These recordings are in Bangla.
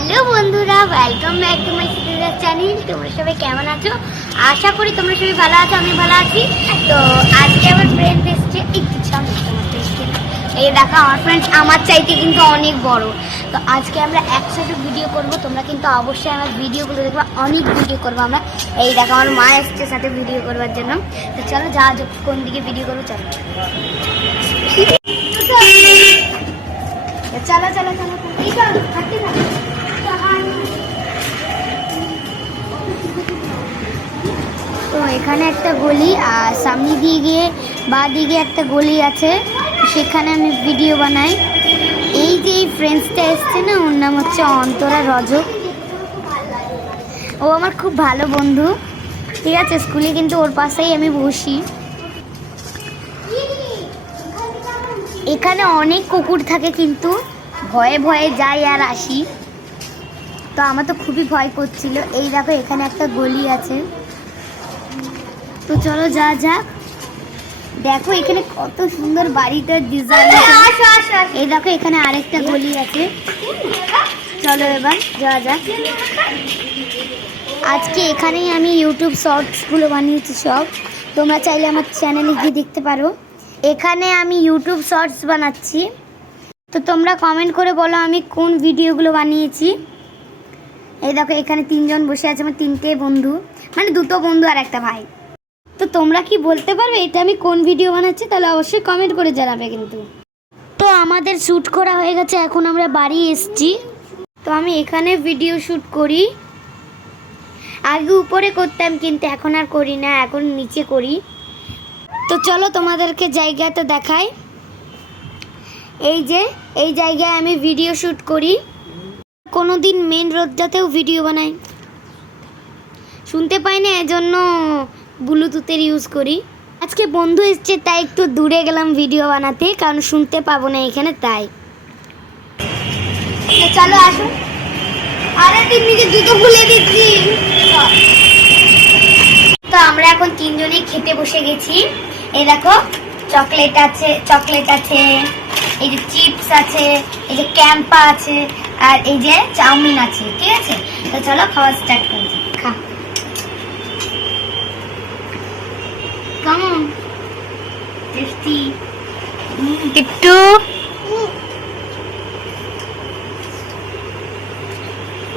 হ্যালো বন্ধুরা ওয়েলকাম ব্যাক টু মাই সিটিজার চ্যানেল তোমরা সবাই কেমন আছো? আশা করি তোমরা সবাই ভালো আছো, আমি ভালো আছি। তো আজকে আমার ফ্রেন্ড এসছে, একটু এই দেখো, আমার ফ্রেন্ড আমার চাইতে কিন্তু অনেক বড়। তো আজকে আমরা একসাথে ভিডিও করব, তোমরা কিন্তু অবশ্যই আমার ভিডিওগুলো দেখবে, অনেক ভিডিও করব আমরা। এই দেখো, আমার মা এসছে সাথে ভিডিও করবার জন্য। তো চলো যা কোন দিকে ভিডিও করব, চলো। চলো চলো চলো চলো এখানে একটা গলি, আর সামনে দিয়ে গিয়ে বা দিকে একটা গলি আছে, সেখানে আমি ভিডিও বানাই। এই যে এই ফ্রেন্ডসটা এসছে না, ওর নাম হচ্ছে অন্তরা রজক। ও আমার খুব ভালো বন্ধু। ঠিক আছে, স্কুলে কিন্তু ওর পাশেই আমি বসি। এখানে অনেক কুকুর থাকে কিন্তু, ভয়ে ভয়ে যাই আর আসি। তো আমার তো খুবই ভয় করছিল। এই দেখো, এখানে একটা গলি আছে। তো চলো যা যাক। দেখো এখানে কত সুন্দর বাড়িটার ডিজাইন এই দেখো এখানে আরেকটা গলি আছে। চলো এবার যা যাক। আজকে এখানেই আমি ইউটিউব শর্টসগুলো বানিয়েছি সব। তোমরা চাইলে আমার চ্যানেলে গিয়ে দেখতে পারো। এখানে আমি ইউটিউব শর্টস বানাচ্ছি। তো তোমরা কমেন্ট করে বলো আমি কোন ভিডিওগুলো বানিয়েছি। এই দেখো এখানে তিনজন বসে আছে আমার তিনটে বন্ধু। মানে দুটো বন্ধু আর একটা ভাই। তো তোমরা কি বলতে পারবে? এটা আমি কোন ভিডিও বানাচ্ছি তাহলে অবশ্যই কমেন্ট করে জানাবে কিন্তু। তো আমাদের শ্যুট করা হয়ে গেছে, এখন আমরা বাড়ি এসছি। তো আমি এখানে ভিডিও শ্যুট করি। আগে উপরে করতাম কিন্তু এখন আর করি না, এখন নিচে করি। তো চলো তোমাদেরকে জায়গাটা দেখাই। এই যে, এই জায়গায় আমি ভিডিও শ্যুট করি। কোনো দিন মেন রোডটাতেও ভিডিও বানাই। শুনতে পাই না, এজন্য ব্লুটুথের ইউজ করি। আজকে বন্ধু এসছে, তাই একটু দূরে গেলাম ভিডিও বানাতে, কারণ শুনতে পাবো না এখানে, তাই। চলো আসুন আরে তিন্নিকে জুতো খুলে দিচ্ছি। তো আমরা এখন তিনজনেই খেতে বসে গেছি। এই দেখো, চকলেট আছে চকলেট আছে, এই যে চিপস আছে, এই যে ক্যাম্পা আছে, আর এই যে চাউমিন আছে, ঠিক আছে? তো চলো খাওয়া স্টার্ট করি খা কেমন টেস্টি একটু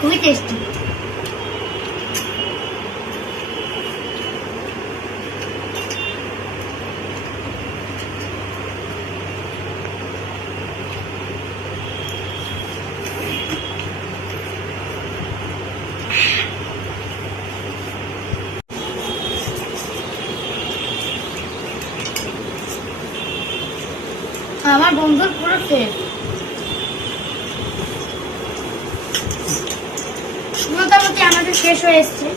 খুবই টেস্টি আমার বন্ধুর পুরো শেষ মোটামুটি আমাদের শেষ হয়ে এসছে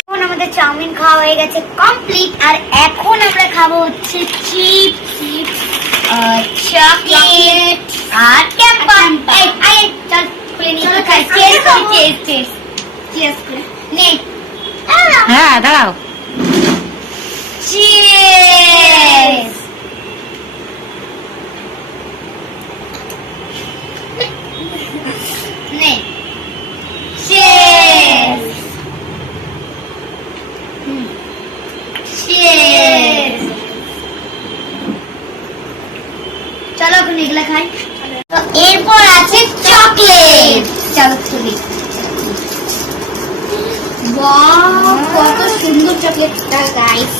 এখন আমাদের চাউমিন খাওয়া হয়ে গেছে কমপ্লিট আর এখন আমরা খাব হচ্ছে চিপ চিপস চকলেট আর চল খুলে চল খাই টেস্ট করি টেস্ট টেস্ট টেস্ট করে নে হ্যাঁ দাঁড়াও Cheers! নে Cheers! হুম। Cheers! চলো এখন এগুলা খাই। এরপর আছে চকলেট। চলো খুলি কত সুন্দর চকলেটটা গাইস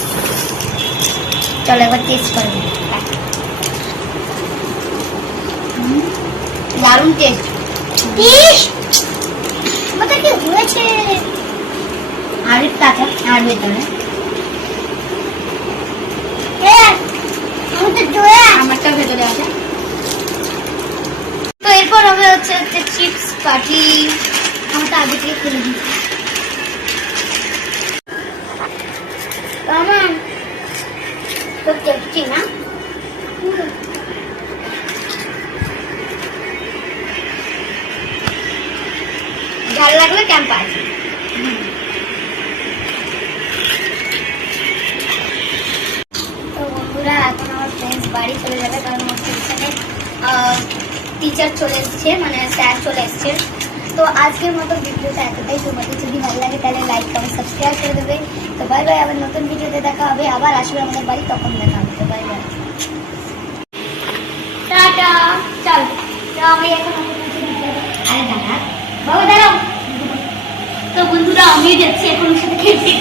চলো এবার টেস্ট করব দারুণ টেস্ট ওটা কি হয়েছে আর একটু আছে আর ভেতরে। আমারটা ভেতরে আছে। এরপর হবে হচ্ছে হচ্ছে চিপস পাটি আমারটা আগে থেকে খুলে দিচ্ছি আমার তো টেস্টি না? ঝাল লাগলে ক্যাম্পা তো বন্ধুরা এখন আমার ফ্রেন্ডস বাড়ি চলে যাবে কারণ এখানে আহ, টিচার চলে এসছে মানে স্যার চলে এসছে। তো আজকের মতো ভিডিওটা এতটাই। তোমাদের যদি ভালো লাগে তাহলে লাইক কমেন্ট সাবস্ক্রাইব করে দেবে। তো বাই বাই আবার নতুন ভিডিওতে দেখা হবে। আবার আসবে আমাদের বাড়ি, তখন দেখা হবে। তো বাই বাই টাটা। চল। তো আমি এখন বাবা তো বন্ধুরা আমি যাচ্ছি, এখন সাথে খেলতে।